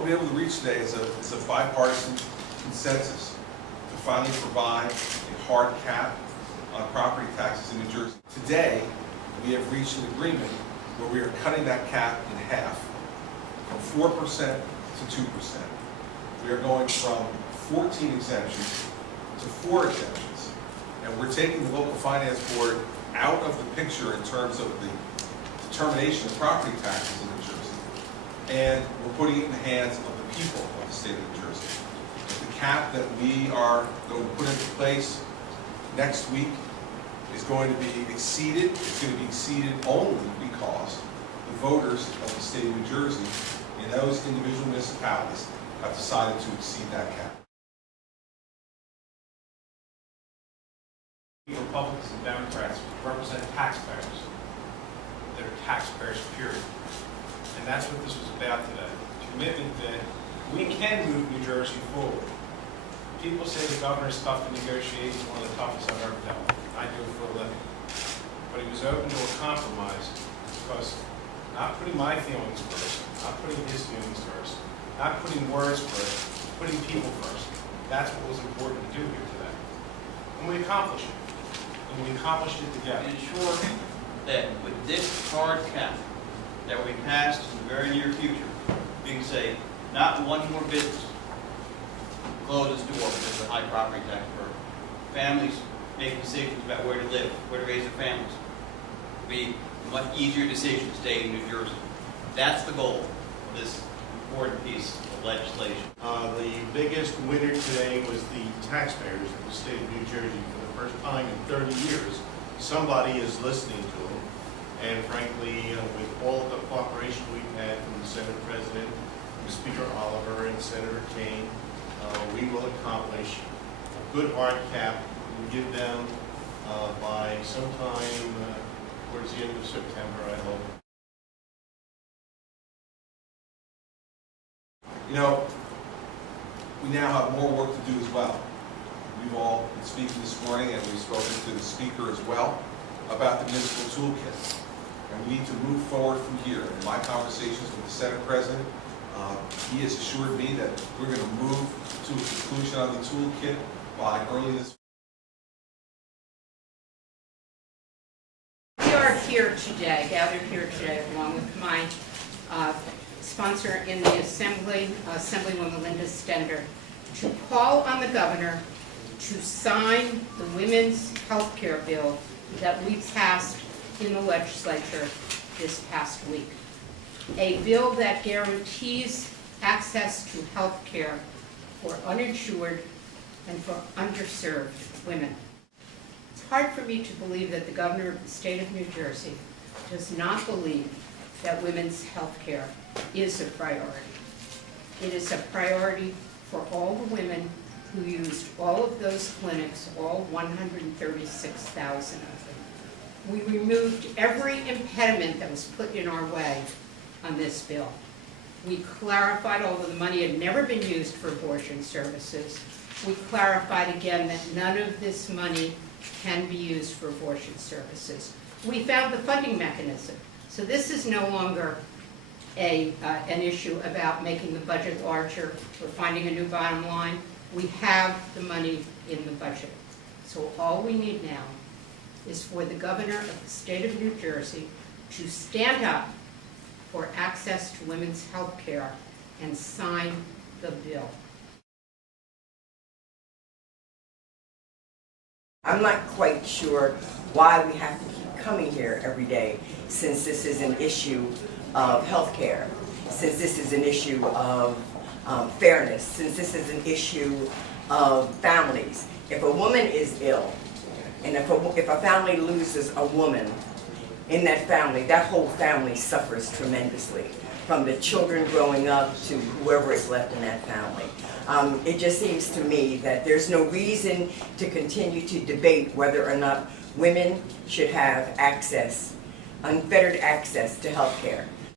we'll be able to reach today is a bipartisan consensus to finally provide a hard cap on property taxes in New Jersey. Today, we have reached an agreement where we are cutting that cap in half, from 4% to 2%. We are going from 14 exemptions to 4 exemptions. And we're taking the local finance board out of the picture in terms of the determination of property taxes in New Jersey. And we're putting it in the hands of the people of the state of New Jersey. The cap that we are going to put into place next week is going to be exceeded. It's going to be exceeded only because the voters of the state of New Jersey in those individual municipalities have decided to exceed that cap. Republicans and Democrats represent taxpayers that are taxpayers, period. And that's what this was about today. Commitment that we can move New Jersey forward. People say the governor's tough to negotiate. He's one of the toughest I've ever dealt with. I do it for a living. But he was open to a compromise because not putting my feelings first, not putting his feelings first, not putting words first, putting people first. That's what was important to do here today. And we accomplished it. And we accomplished it together. Ensure that with this hard cap that we pass in the very near future, we can say, not one more business close its door because of the high property tax burden. Families make decisions about where to live, where to raise their families. It'll be a much easier decision to stay in New Jersey. That's the goal of this important piece of legislation. The biggest winner today was the taxpayers of the state of New Jersey. For the first time in 30 years, somebody is listening to them. And frankly, with all the cooperation we've had from the Senate President, from Speaker Oliver and Senator Kane, we will accomplish a good hard cap. We'll get down by sometime towards the end of September, I hope. You know, we now have more work to do as well. We've all been speaking this morning, and we've spoken to the speaker as well about the municipal toolkit. And we need to move forward from here. In my conversations with the Senate President, he has assured me that we're going to move to a conclusion on the toolkit by early this. We are here today, gathered here today, along with my sponsor in the Assembly, Assemblywoman Linda Stender, to call on the governor to sign the women's health care bill that we passed in the legislature this past week. A bill that guarantees access to health care for uninsured and for underserved women. It's hard for me to believe that the governor of the state of New Jersey does not believe that women's health care is a priority. It is a priority for all the women who used all of those clinics, all 136,000 of them. We removed every impediment that was put in our way on this bill. We clarified, although the money had never been used for abortion services, we clarified again that none of this money can be used for abortion services. We found the funding mechanism. So this is no longer an issue about making the budget larger or finding a new bottom line. We have the money in the budget. So all we need now is for the governor of the state of New Jersey to stand up for access to women's health care and sign the bill. I'm not quite sure why we have to keep coming here every day, since this is an issue of health care, since this is an issue of fairness, since this is an issue of families. If a woman is ill, and if a family loses a woman in that family, that whole family suffers tremendously, from the children growing up to whoever is left in that family. It just seems to me that there's no reason to continue to debate whether or not women should have access, unfettered access to health care.